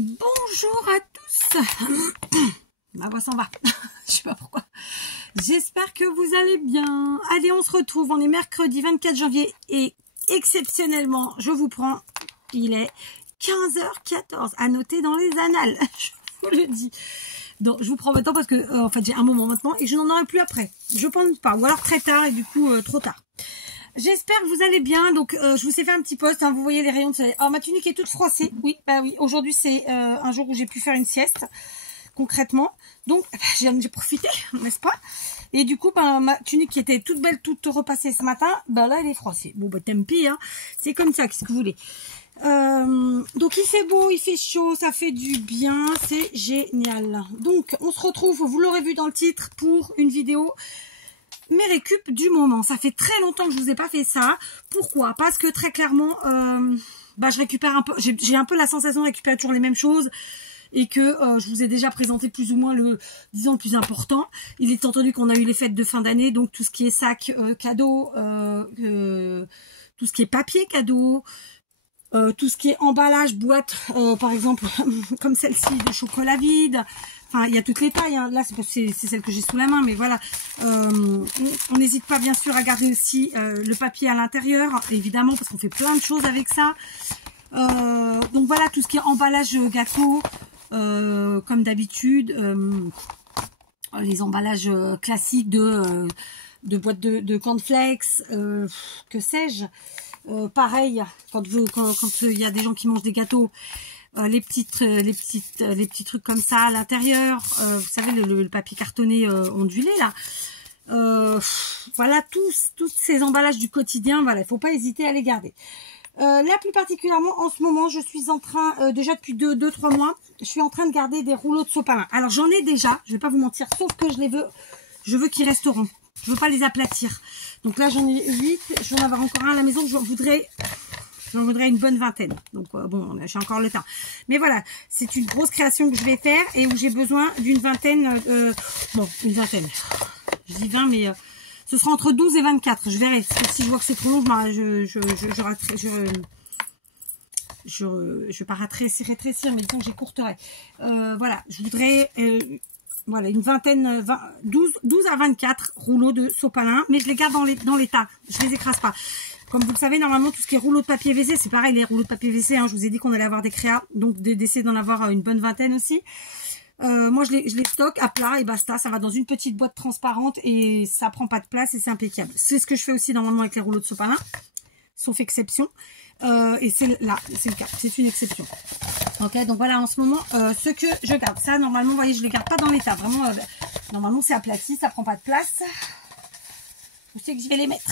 Bonjour à tous. Ma voix s'en va. Je sais pas pourquoi. J'espère que vous allez bien. Allez, on se retrouve. On est mercredi 24 janvier et exceptionnellement, je vous prends. Il est 15h14 à noter dans les annales. Je vous le dis. Donc, je vous prends maintenant parce que en fait, j'ai un moment maintenant et je n'en aurai plus après. Je pense pas. Ou alors très tard et du coup trop tard. J'espère que vous allez bien. Donc, je vous ai fait un petit post. Hein, vous voyez les rayons de soleil. Alors, ma tunique est toute froissée. Oui, bah oui. Aujourd'hui, c'est un jour où j'ai pu faire une sieste, concrètement. Donc, j'ai profité, n'est-ce pas? Et du coup, bah, ma tunique qui était toute belle, toute repassée ce matin, bah là, elle est froissée. Bon, bah, tant pis, hein. C'est comme ça, qu'est-ce que vous voulez. Donc, il fait beau, il fait chaud, ça fait du bien. C'est génial. Donc, on se retrouve, vous l'aurez vu dans le titre, pour une vidéo mes récup du moment. Ça fait très longtemps que je vous ai pas fait ça. Pourquoi? Parce que très clairement, je récupère un peu, j'ai un peu la sensation de récupérer toujours les mêmes choses et que je vous ai déjà présenté plus ou moins le plus important. Il est entendu qu'on a eu les fêtes de fin d'année, donc tout ce qui est sac cadeau, tout ce qui est papier cadeau, tout ce qui est emballage, boîte, par exemple, comme celle-ci de chocolat vide. Enfin, il y a toutes les tailles. Hein. Là, c'est celle que j'ai sous la main, mais voilà. On n'hésite pas, bien sûr, à garder aussi le papier à l'intérieur, évidemment, parce qu'on fait plein de choses avec ça. Donc voilà, tout ce qui est emballage gâteau, comme d'habitude, les emballages classiques de boîtes de cornflakes, que sais-je. Pareil, quand il y a des gens qui mangent des gâteaux, les petits trucs comme ça à l'intérieur, vous savez le papier cartonné ondulé là, voilà tous ces emballages du quotidien, voilà, il faut pas hésiter à les garder. Là plus particulièrement en ce moment, je suis en train, déjà depuis 2-3 mois, je suis en train de garder des rouleaux de sopalin. Alors j'en ai déjà, je vais pas vous mentir, sauf que je veux qu'ils resteront. Je veux pas les aplatir. Donc là j'en ai 8, je vais en avoir encore un à la maison, j'en voudrais une bonne vingtaine. Donc bon, j'ai encore le temps. Mais voilà, c'est une grosse création que je vais faire et où j'ai besoin d'une vingtaine, une vingtaine. Je dis 20, mais ce sera entre 12 et 24. Je verrai. Parce que si je vois que c'est trop long, je vais pas rétrécir, mais disons que j'écourterai. Voilà, je voudrais voilà, une vingtaine, 12 à 24 rouleaux de sopalin, mais je les garde dans l'état. Je les écrase pas. Comme vous le savez, normalement, tout ce qui est rouleau de papier WC, c'est pareil, les rouleaux de papier WC, hein, je vous ai dit qu'on allait avoir des créas, donc d'essayer d'en avoir une bonne vingtaine aussi. Moi, je les stocke à plat et basta, ça va dans une petite boîte transparente et ça prend pas de place et c'est impeccable. C'est ce que je fais aussi normalement avec les rouleaux de sopalin, sauf exception. Et c'est le cas, c'est une exception. Ok, donc voilà, en ce moment, ce que je garde, ça, normalement, vous voyez, je les garde pas dans l'état, vraiment, normalement, c'est aplati, ça prend pas de place. Où c'est que je vais les mettre?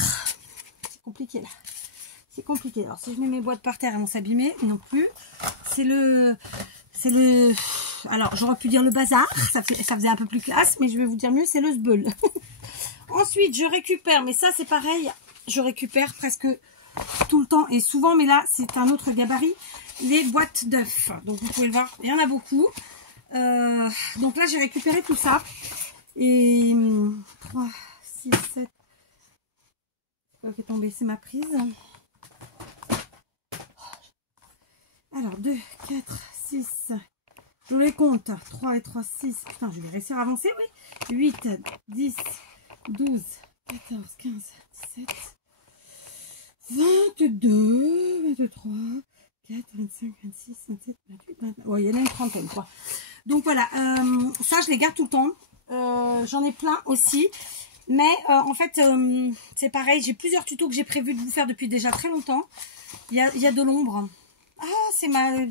Compliqué là, c'est compliqué. Alors si je mets mes boîtes par terre, elles vont s'abîmer, non plus. Alors j'aurais pu dire le bazar, ça faisait un peu plus classe, mais je vais vous dire mieux, c'est le sbeul. Ensuite je récupère, mais ça c'est pareil, je récupère presque tout le temps et souvent, mais là c'est un autre gabarit, les boîtes d'œufs. Donc vous pouvez le voir, il y en a beaucoup. Donc là j'ai récupéré tout ça et 3, 6, 7. Fait tomber, c'est ma prise. Alors 2, 4, 6, je les compte, 3 et 3, 6, putain je vais réussir à avancer, oui, 8, 10, 12, 14, 15, 17, 22, 23, 4, 25, 26, 27, 28, 29, ouais, il y en a une trentaine quoi. Donc voilà, ça je les garde tout le temps, j'en ai plein aussi. Mais en fait, c'est pareil, j'ai plusieurs tutos que j'ai prévu de vous faire depuis déjà très longtemps. Il y a de l'ombre. Ah, c'est ma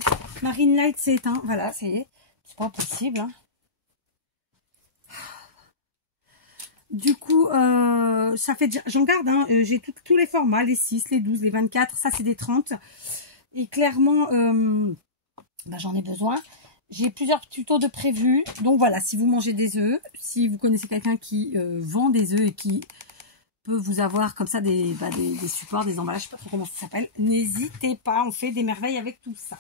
ring light s'est éteint. Voilà, ça y est. C'est pas possible. Hein. Du coup, ça fait déjà... J'en garde, hein, j'ai tous les formats, les 6, les 12, les 24. Ça, c'est des 30. Et clairement, j'en ai besoin. J'ai plusieurs tutos de prévus. Donc voilà, si vous mangez des œufs, si vous connaissez quelqu'un qui vend des œufs et qui peut vous avoir comme ça des supports, des emballages, je ne sais pas trop comment ça s'appelle, n'hésitez pas, on fait des merveilles avec tout ça.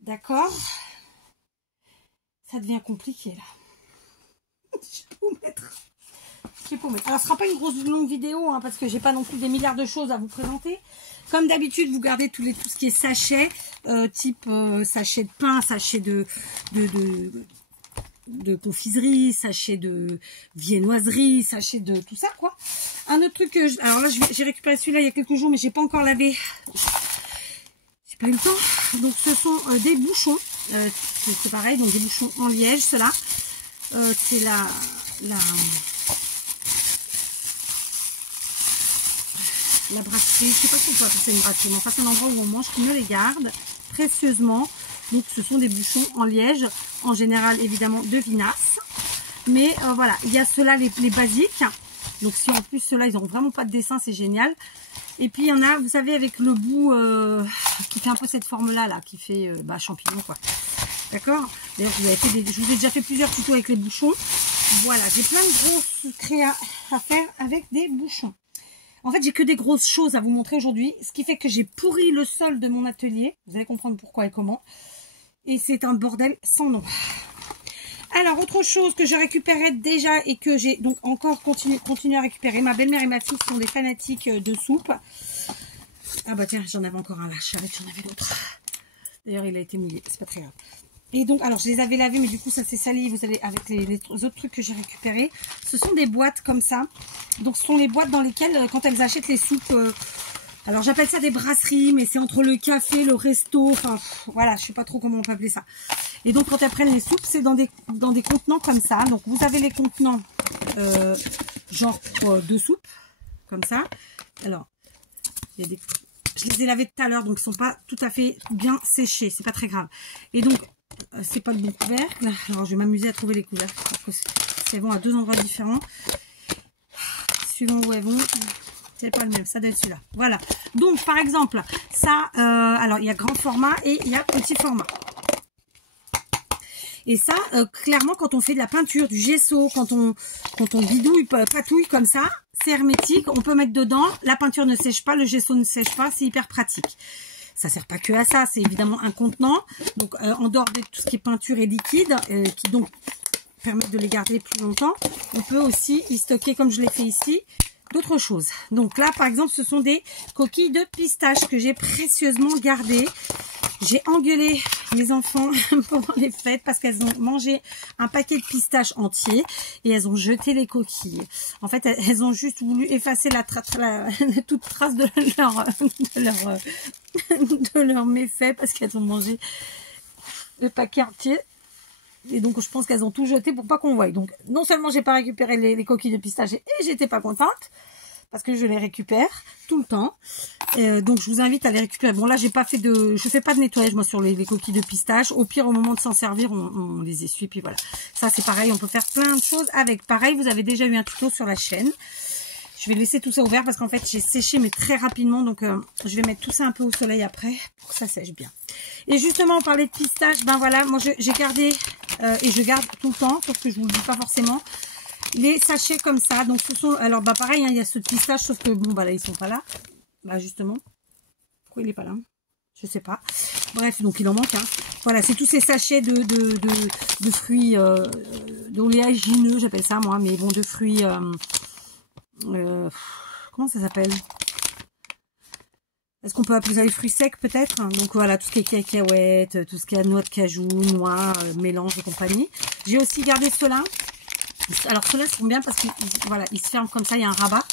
D'accord? Ça devient compliqué là. Je vais vous mettre. Alors ce ne sera pas une grosse longue vidéo, hein, parce que j'ai pas non plus des milliards de choses à vous présenter. Comme d'habitude, vous gardez tout ce qui est sachet, type sachet de pain, sachet de confiserie, sachet de viennoiserie, sachet de tout ça, quoi. Un autre truc que alors là, j'ai récupéré celui-là il y a quelques jours, mais j'ai pas encore lavé. J'ai pas eu le temps. Donc, ce sont des bouchons. C'est pareil, donc des bouchons en liège, ceux-là. C'est la brasserie, je sais pas si on peut appeler ça une brasserie, mais enfin c'est un endroit où on mange, qui me les garde précieusement. Donc ce sont des bouchons en liège, en général évidemment de vinasse. Mais voilà, il y a ceux-là les basiques. Donc si en plus ceux-là ils n'ont vraiment pas de dessin, c'est génial. Et puis il y en a, vous savez, avec le bout qui fait un peu cette forme-là, qui fait champignon, quoi. D'accord. D'ailleurs, je vous ai déjà fait plusieurs tutos avec les bouchons. Voilà, j'ai plein de grosses créas à faire avec des bouchons. En fait, j'ai que des grosses choses à vous montrer aujourd'hui, ce qui fait que j'ai pourri le sol de mon atelier. Vous allez comprendre pourquoi et comment. Et c'est un bordel sans nom. Alors, autre chose que je récupérais déjà et que j'ai donc encore continué à récupérer. Ma belle-mère et ma fille sont des fanatiques de soupe. Ah bah tiens, j'en avais encore un là. Je savais que j'en avais d'autres. D'ailleurs, il a été mouillé. C'est pas très grave. Et donc, alors, je les avais lavés, mais du coup, ça s'est sali. Vous allez avec les autres trucs que j'ai récupérés. Ce sont des boîtes comme ça. Donc, ce sont les boîtes dans lesquelles, quand elles achètent les soupes... alors, j'appelle ça des brasseries, mais c'est entre le café, le resto. Enfin, voilà, je sais pas trop comment on peut appeler ça. Et donc, quand elles prennent les soupes, c'est dans des contenants comme ça. Donc, vous avez les contenants, genre de soupe, comme ça. Alors, il y a des... Je les ai lavés tout à l'heure, donc ils sont pas tout à fait bien séchés. C'est pas très grave. Et donc... c'est pas le bon couvercle. Alors je vais m'amuser à trouver les couvercles parce que c'est bon à deux endroits différents. Suivant où elles vont, c'est pas le même. Ça doit être celui-là. Voilà. Donc par exemple, ça, alors il y a grand format et il y a petit format. Et ça, clairement, quand on fait de la peinture, du gesso, quand on bidouille, patouille comme ça, c'est hermétique. On peut mettre dedans. La peinture ne sèche pas, le gesso ne sèche pas. C'est hyper pratique. Ça sert pas que à ça, c'est évidemment un contenant. Donc en dehors de tout ce qui est peinture et liquide, qui donc permettent de les garder plus longtemps, on peut aussi y stocker, comme je l'ai fait ici, d'autres choses. Donc là, par exemple, ce sont des coquilles de pistache que j'ai précieusement gardées. J'ai engueulé mes enfants pendant les fêtes parce qu'elles ont mangé un paquet de pistaches entier et elles ont jeté les coquilles. En fait, elles ont juste voulu effacer toute trace de leur méfait parce qu'elles ont mangé le paquet entier. Et donc, je pense qu'elles ont tout jeté pour pas qu'on voie. Donc, non seulement j'ai pas récupéré les coquilles de pistache et j'étais pas contente parce que je les récupère tout le temps. Donc, je vous invite à les récupérer. Bon, là, je fais pas de nettoyage, moi, sur les coquilles de pistache. Au pire, au moment de s'en servir, on les essuie, puis voilà. Ça, c'est pareil, on peut faire plein de choses avec. Pareil, vous avez déjà eu un tuto sur la chaîne. Je vais laisser tout ça ouvert parce qu'en fait, j'ai séché, mais très rapidement. Donc, je vais mettre tout ça un peu au soleil après pour que ça sèche bien. Et justement, on parlait de pistache. Ben voilà, moi, j'ai gardé, et je garde tout le temps, parce que je vous le dis pas forcément, les sachets comme ça. Donc, ce sont, alors, bah pareil, hein, il y a ceux de pistache, sauf que, bon, bah là, ils sont pas là. Là, justement. Pourquoi il est pas là? Je sais pas. Bref, donc il en manque. Hein. Voilà, c'est tous ces sachets de fruits, d'oléagineux, j'appelle ça, moi, mais bon, de fruits... comment ça s'appelle? Est-ce qu'on peut appeler ça les fruits secs peut-être? Donc voilà, tout ce qui est cacahuètes, tout ce qui est noix de cajou, noix, mélange et compagnie. J'ai aussi gardé ceux-là. Alors ceux-là sont bien parce qu'ils voilà, ils se ferment comme ça, il y a un rabat.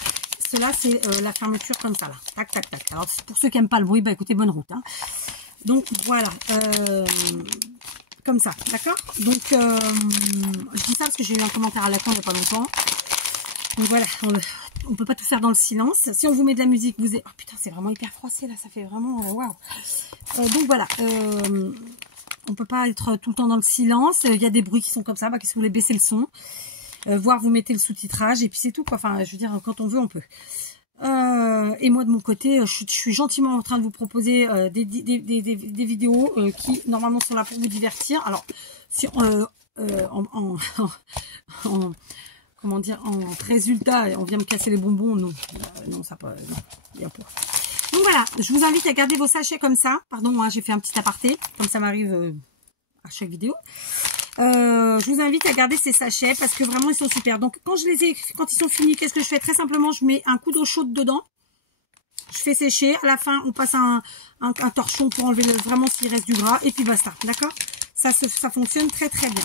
Ceux-là, c'est la fermeture comme ça là. Tac, tac, tac. Alors pour ceux qui n'aiment pas le bruit, bah écoutez, bonne route. Hein. Donc voilà. Comme ça, d'accord? Donc je dis ça parce que j'ai eu un commentaire à la con il n'y a pas longtemps. Donc voilà, on ne peut pas tout faire dans le silence. Si on vous met de la musique, vous êtes... Oh putain, c'est vraiment hyper froissé là, ça fait vraiment... waouh. Donc voilà, on ne peut pas être tout le temps dans le silence. Il y a des bruits qui sont comme ça, bah, qu'est-ce que vous voulez, baisser le son. Voire vous mettez le sous-titrage et puis c'est tout quoi. Enfin, je veux dire, quand on veut, on peut. Et moi de mon côté, je suis gentiment en train de vous proposer des vidéos qui normalement sont là pour vous divertir. Alors, si comment dire, en résultat, on vient me casser les bonbons, non, non, ça pas, non, bien pour. Donc voilà, je vous invite à garder vos sachets comme ça. Pardon, hein, j'ai fait un petit aparté, comme ça m'arrive à chaque vidéo. Je vous invite à garder ces sachets parce que vraiment ils sont super. Donc quand ils sont finis, qu'est-ce que je fais? Très simplement, je mets un coup d'eau chaude dedans. je fais sécher. À la fin, on passe un torchon pour enlever vraiment s'il reste du gras. Et puis basta, d'accord? Ça fonctionne très très bien.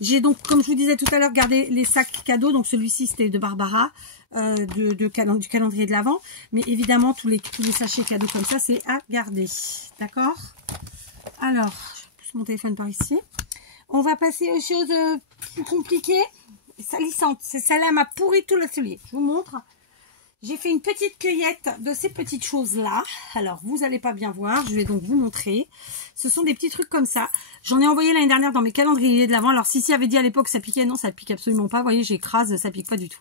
J'ai donc, comme je vous disais tout à l'heure, gardé les sacs cadeaux. Donc celui-ci, c'était de Barbara, du calendrier de l'Avent. Mais évidemment, tous les sachets cadeaux comme ça, c'est à garder. D'accord? Alors, je pousse mon téléphone par ici. On va passer aux choses plus compliquées. Salissantes. Celle-là m'a pourri tout l'atelier. Je vous montre. J'ai fait une petite cueillette de ces petites choses-là. Alors, vous n'allez pas bien voir. Je vais donc vous montrer. Ce sont des petits trucs comme ça. J'en ai envoyé l'année dernière dans mes calendriers de l'Avent. Alors, Sissi avait dit à l'époque que ça piquait. Non, ça ne pique absolument pas. Vous voyez, j'écrase, ça pique pas du tout.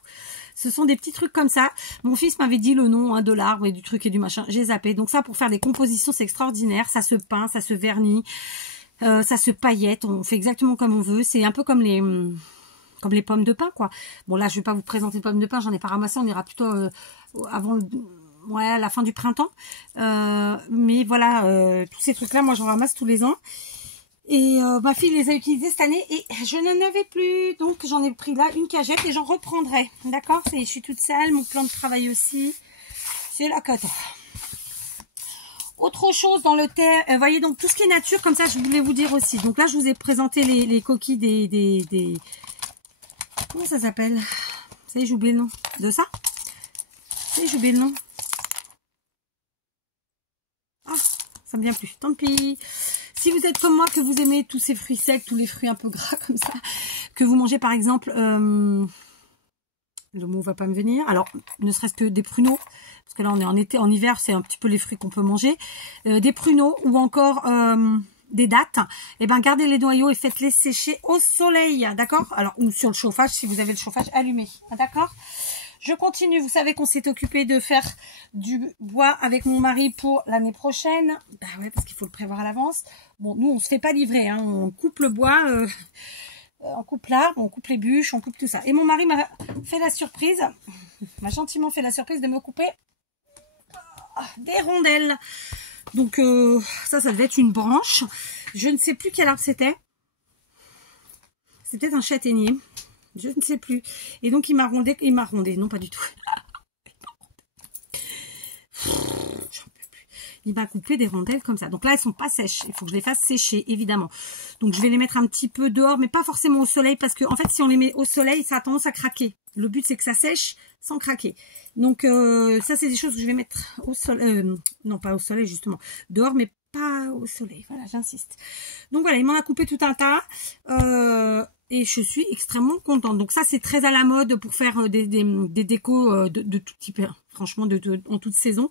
Ce sont des petits trucs comme ça. Mon fils m'avait dit le nom de l'arbre et du truc et du machin. J'ai zappé. Donc ça, pour faire des compositions, c'est extraordinaire. Ça se peint, ça se vernit, ça se paillette. On fait exactement comme on veut. C'est un peu comme les pommes de pin, quoi. Bon, là, je vais pas vous présenter les pommes de pin, j'en ai pas ramassé, on ira plutôt avant à la fin du printemps. Mais voilà, tous ces trucs-là, moi, j'en ramasse tous les ans. Et ma fille les a utilisés cette année et je n'en avais plus. Donc, j'en ai pris là une cagette et j'en reprendrai. D'accord? Je suis toute seule, mon plan de travail aussi. C'est la cata. Autre chose dans le terre, voyez donc tout ce qui est nature, comme ça, je voulais vous dire aussi. Donc là, je vous ai présenté les coquilles des comment ça s'appelle? Vous savez, j'ai oublié le nom de ça. Vous savez, j'ai oublié le nom. Ah, ça me vient plus. Tant pis. Si vous êtes comme moi, que vous aimez tous ces fruits secs, tous les fruits un peu gras comme ça, que vous mangez par exemple, le mot va pas me venir. Alors, ne serait-ce que des pruneaux, parce que là on est en été, en hiver, c'est un petit peu les fruits qu'on peut manger. Des pruneaux ou encore des dattes, et ben gardez les noyaux et faites-les sécher au soleil, d'accord? Alors, ou sur le chauffage, si vous avez le chauffage allumé, d'accord? Je continue, vous savez qu'on s'est occupé de faire du bois avec mon mari pour l'année prochaine. Bah ouais, parce qu'il faut le prévoir à l'avance. Bon, nous, on se fait pas livrer, hein, on coupe le bois, on coupe l'arbre, on coupe les bûches, on coupe tout ça. Et mon mari m'a fait la surprise, m'a gentiment fait la surprise de me couper des rondelles. Donc ça devait être une branche. Je ne sais plus quel arbre c'était. C'était un châtaignier. Je ne sais plus. Et donc il m'a rondé. Non, pas du tout. Il m'a coupé des rondelles comme ça. Donc là, elles sont pas sèches. Il faut que je les fasse sécher, évidemment. Donc je vais les mettre un petit peu dehors, mais pas forcément au soleil, parce que en fait, si on les met au soleil, ça a tendance à craquer. Le but, c'est que ça sèche sans craquer. Donc ça, c'est des choses que je vais mettre au soleil. Non, pas au soleil, justement. Dehors, mais pas au soleil. Voilà, j'insiste. Donc voilà, il m'en a coupé tout un tas. Et je suis extrêmement contente. Donc ça, c'est très à la mode pour faire des décos de tout type. Franchement, en toute saison.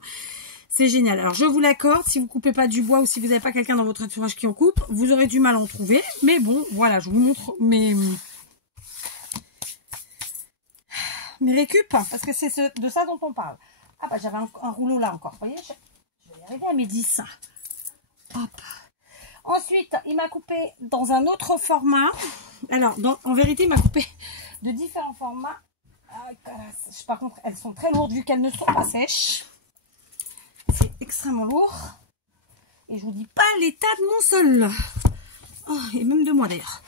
C'est génial. Alors, je vous l'accorde, si vous coupez pas du bois ou si vous n'avez pas quelqu'un dans votre entourage qui en coupe, vous aurez du mal à en trouver. Mais bon, voilà, je vous montre mes récup, parce que c'est de ça dont on parle. Ah bah, j'avais un rouleau là encore. Vous voyez, je vais y arriver à mes 10. Hop. Ensuite, il m'a coupé dans un autre format. Alors, en vérité, il m'a coupé de différents formats. Par contre, elles sont très lourdes vu qu'elles ne sont pas sèches. C'est extrêmement lourd. Et je vous dis pas l'état de mon sol. Oh, et même de moi d'ailleurs.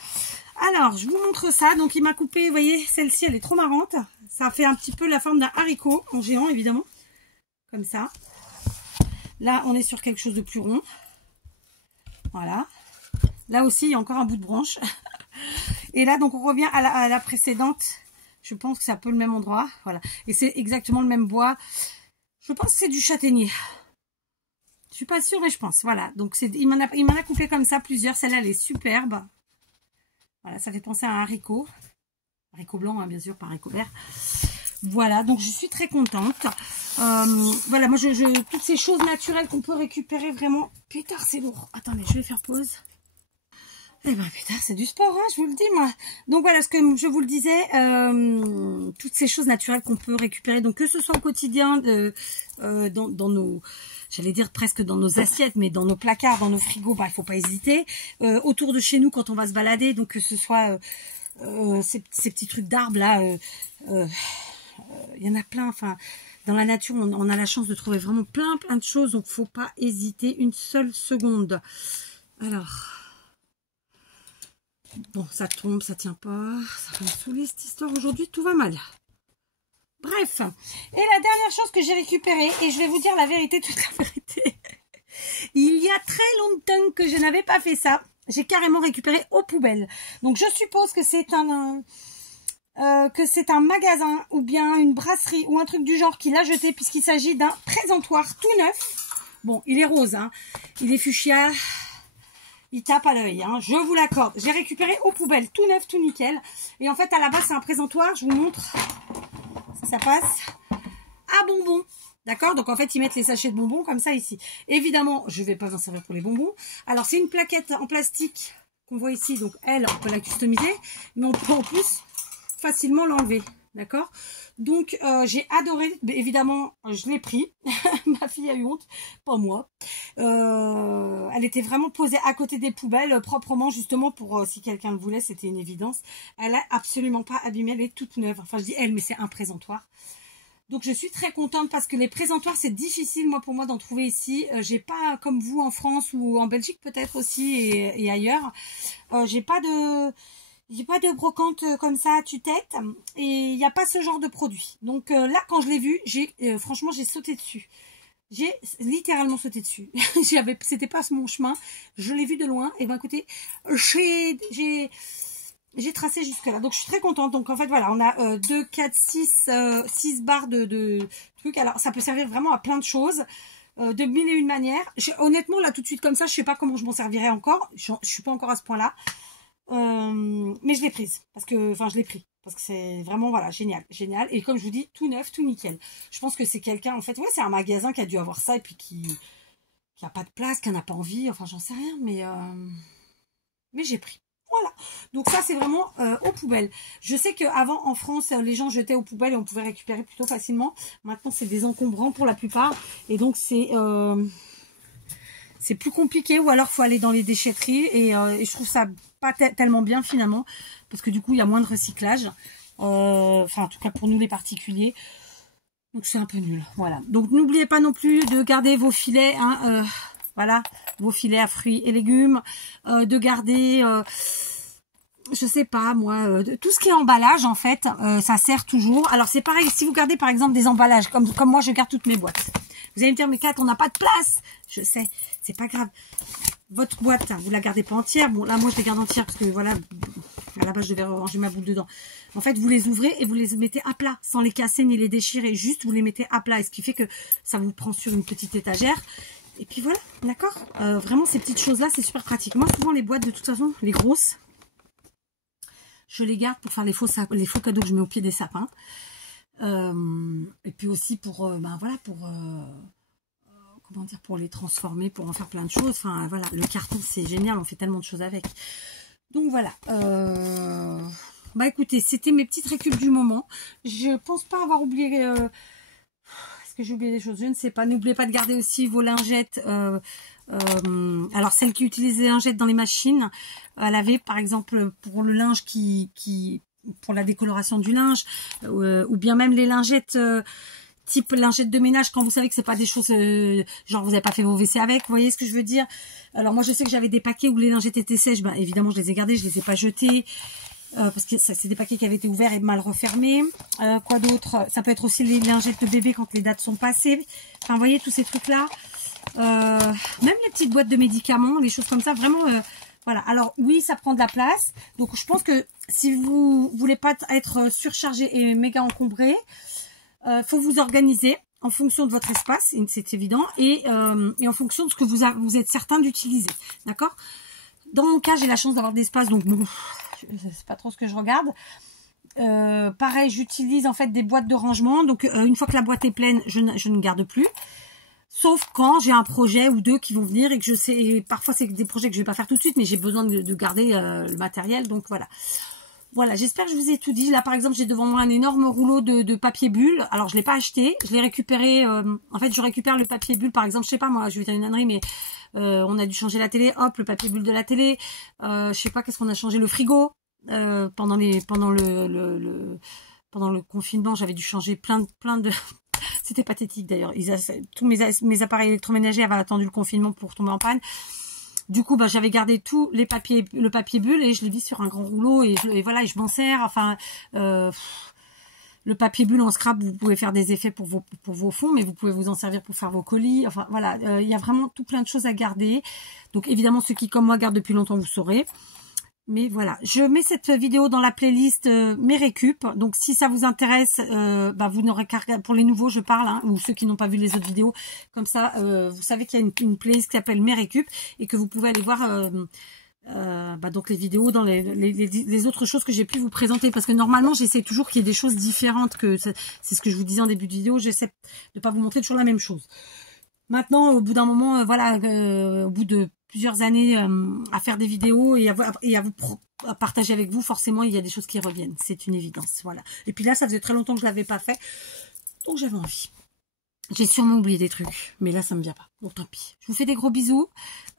Alors, je vous montre ça. Donc, il m'a coupé, vous voyez, celle-ci, elle est trop marrante. Ça fait un petit peu la forme d'un haricot, en géant, évidemment. Comme ça. Là, on est sur quelque chose de plus rond. Voilà. Là aussi, il y a encore un bout de branche. Et là, donc, on revient à la précédente. Je pense que c'est un peu le même endroit. Voilà. Et c'est exactement le même bois. Je pense que c'est du châtaignier. Je suis pas sûre, mais je pense. Voilà. Donc, il m'en a coupé comme ça plusieurs. Celle-là, elle est superbe. Voilà, ça fait penser à un haricot. Haricot blanc, hein, bien sûr, pas haricot vert. Voilà, donc je suis très contente. Voilà, moi, toutes ces choses naturelles qu'on peut récupérer vraiment. Putain, c'est lourd. Attendez, je vais faire pause. Eh ben, putain, c'est du sport, hein, je vous le dis, moi. Donc voilà, ce que je vous le disais, toutes ces choses naturelles qu'on peut récupérer, donc que ce soit au quotidien, dans nos, j'allais dire presque dans nos assiettes, mais dans nos placards, dans nos frigos, bah, il faut pas hésiter. Autour de chez nous, quand on va se balader, donc que ce soit ces petits trucs d'arbres là, il y en a plein, enfin, dans la nature, on a la chance de trouver vraiment plein de choses, donc faut pas hésiter une seule seconde. Alors... Bon, ça tombe, ça tient pas. Ça va me saouler cette histoire aujourd'hui, tout va mal. Bref. Et la dernière chose que j'ai récupérée, et je vais vous dire la vérité, toute la vérité. Il y a très longtemps que je n'avais pas fait ça. J'ai carrément récupéré aux poubelles. Donc je suppose que c'est un magasin ou bien une brasserie ou un truc du genre qui l'a jeté puisqu'il s'agit d'un présentoir tout neuf. Bon, il est rose, hein. Il est fuchsia. Il tape à l'œil, hein. Je vous l'accorde. J'ai récupéré aux poubelles, tout neuf, tout nickel. Et en fait, à la base, c'est un présentoir. Je vous montre. Ça passe à bonbons. D'accord? Donc, en fait, ils mettent les sachets de bonbons comme ça ici. Évidemment, je ne vais pas en servir pour les bonbons. Alors, c'est une plaquette en plastique qu'on voit ici. Donc, elle, on peut la customiser. Mais on peut en plus facilement l'enlever. D'accord? Donc, j'ai adoré. Évidemment, je l'ai pris. Ma fille a eu honte. Pas moi. Elle était vraiment posée à côté des poubelles, proprement, justement, pour si quelqu'un le voulait, c'était une évidence. Elle a absolument pas abîmé. Elle est toute neuve. Enfin, je dis elle, mais c'est un présentoir. Donc je suis très contente parce que les présentoirs c'est difficile pour moi d'en trouver ici. J'ai pas comme vous en France ou en Belgique peut-être aussi et ailleurs. J'ai pas de brocante comme ça à tue-tête et il n'y a pas ce genre de produit. Donc là quand je l'ai vu, franchement j'ai sauté dessus. J'ai littéralement sauté dessus. C'était pas mon chemin. Je l'ai vu de loin et ben écoutez, j'ai tracé jusque là, donc je suis très contente. Donc en fait voilà, on a 2, 4, 6 barres de trucs. Alors ça peut servir vraiment à plein de choses, de mille et une manières. Honnêtement là tout de suite comme ça, je sais pas comment je m'en servirai encore. Je suis pas encore à ce point là, mais je l'ai prise parce que, enfin je l'ai pris parce que c'est vraiment voilà génial, génial. Et comme je vous dis, tout neuf, tout nickel. Je pense que c'est quelqu'un en fait, ouais c'est un magasin qui a dû avoir ça et puis qui a pas de place, qui en a pas envie. Enfin j'en sais rien, mais j'ai pris. Voilà, donc ça c'est vraiment aux poubelles. Je sais qu'avant en France, les gens jetaient aux poubelles et on pouvait récupérer plutôt facilement. Maintenant c'est des encombrants pour la plupart. Et donc c'est plus compliqué ou alors il faut aller dans les déchetteries. Et je trouve ça pas tellement bien finalement. Parce que du coup il y a moins de recyclage. Enfin en tout cas pour nous les particuliers. Donc c'est un peu nul. Voilà, donc n'oubliez pas non plus de garder vos filets. Hein, voilà, vos filets à fruits et légumes, de garder, je sais pas moi, tout ce qui est emballage en fait, ça sert toujours. Alors c'est pareil, si vous gardez par exemple des emballages, comme moi je garde toutes mes boîtes. Vous allez me dire, mais Kat, on n'a pas de place. Je sais, c'est pas grave. Votre boîte, vous la gardez pas entière. Bon là moi je les garde entière parce que voilà, à la base je devais ranger ma boule dedans. En fait vous les ouvrez et vous les mettez à plat, sans les casser ni les déchirer, juste vous les mettez à plat. Et ce qui fait que ça vous prend sur une petite étagère. Et puis voilà, d'accord. Vraiment, ces petites choses-là, c'est super pratique. Moi, souvent, les boîtes, de toute façon, les grosses, je les garde pour faire les faux cadeaux que je mets au pied des sapins. Et puis aussi pour, voilà, comment dire, pour les transformer, pour en faire plein de choses. Enfin, voilà, le carton, c'est génial. On fait tellement de choses avec. Donc, voilà. Écoutez, c'était mes petites récup du moment. Je pense pas avoir oublié... que j'ai oublié des choses, je ne sais pas. N'oubliez pas de garder aussi vos lingettes. Alors celles qui utilisent les lingettes dans les machines à laver, par exemple pour le linge pour la décoloration du linge, ou bien même les lingettes type lingettes de ménage quand vous savez que c'est pas des choses genre vous n'avez pas fait vos WC avec. Vous voyez ce que je veux dire? Alors moi je sais que j'avais des paquets où les lingettes étaient sèches. Évidemment je les ai gardées, je les ai pas jetées. Parce que c'est des paquets qui avaient été ouverts et mal refermés. Quoi d'autre? Ça peut être aussi les lingettes de bébé quand les dates sont passées. Enfin, vous voyez, tous ces trucs-là. Même les petites boîtes de médicaments, les choses comme ça. Vraiment, voilà. Alors, oui, ça prend de la place. Donc, je pense que si vous voulez pas être surchargé et méga encombré, faut vous organiser en fonction de votre espace, c'est évident, et en fonction de ce que vous êtes certain d'utiliser. D'accord? Dans mon cas, j'ai la chance d'avoir de l'espace, donc bon... c'est pas trop ce que je regarde. Pareil, j'utilise en fait des boîtes de rangement. Donc une fois que la boîte est pleine, je ne garde plus. Sauf quand j'ai un projet ou deux qui vont venir et que je sais, et parfois c'est des projets que je vais pas faire tout de suite, mais j'ai besoin de garder le matériel. Donc voilà. Voilà, j'espère que je vous ai tout dit. Là par exemple, j'ai devant moi un énorme rouleau de papier bulle. Alors je l'ai pas acheté, je l'ai récupéré. En fait, je récupère le papier bulle, par exemple, je sais pas moi, je vais dire une ânnerie, mais on a dû changer la télé, hop, le papier bulle de la télé. Je sais pas qu'est-ce qu'on a changé, le frigo. Pendant le confinement, j'avais dû changer plein de c'était pathétique d'ailleurs. Tous mes appareils électroménagers avaient attendu le confinement pour tomber en panne. Du coup, j'avais gardé tout le papier bulle et je l'ai mis sur un grand rouleau et voilà, et je m'en sers. Enfin, Le papier bulle en scrap, vous pouvez faire des effets pour vos fonds, mais vous pouvez vous en servir pour faire vos colis. Enfin, voilà, il y a vraiment tout plein de choses à garder. Donc, évidemment, ceux qui, comme moi, gardent depuis longtemps, vous saurez. Mais voilà, je mets cette vidéo dans la playlist mes récup. Donc, si ça vous intéresse, vous n'aurez qu'à regarder. Pour les nouveaux, je parle, hein, ou ceux qui n'ont pas vu les autres vidéos. Comme ça, vous savez qu'il y a une playlist qui s'appelle mes récup et que vous pouvez aller voir... donc les vidéos dans les autres choses que j'ai pu vous présenter, parce que normalement j'essaie toujours qu'il y ait des choses différentes, que c'est ce que je vous disais en début de vidéo, j'essaie de pas vous montrer toujours la même chose. Maintenant, au bout d'un moment, au bout de plusieurs années à faire des vidéos et à partager avec vous, forcément il y a des choses qui reviennent, c'est une évidence, voilà. Et puis là, ça faisait très longtemps que je l'avais pas fait, donc j'avais envie. J'ai sûrement oublié des trucs, mais là, ça me vient pas. Bon, tant pis. Je vous fais des gros bisous.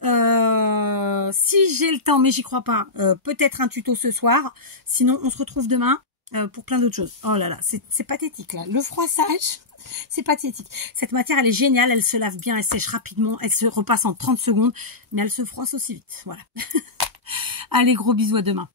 Si j'ai le temps, mais j'y crois pas, peut-être un tuto ce soir. Sinon, on se retrouve demain pour plein d'autres choses. Oh là là, c'est pathétique, là. Le froissage, c'est pathétique. Cette matière, elle est géniale. Elle se lave bien, elle sèche rapidement. Elle se repasse en 30 secondes, mais elle se froisse aussi vite. Voilà. Allez, gros bisous, à demain.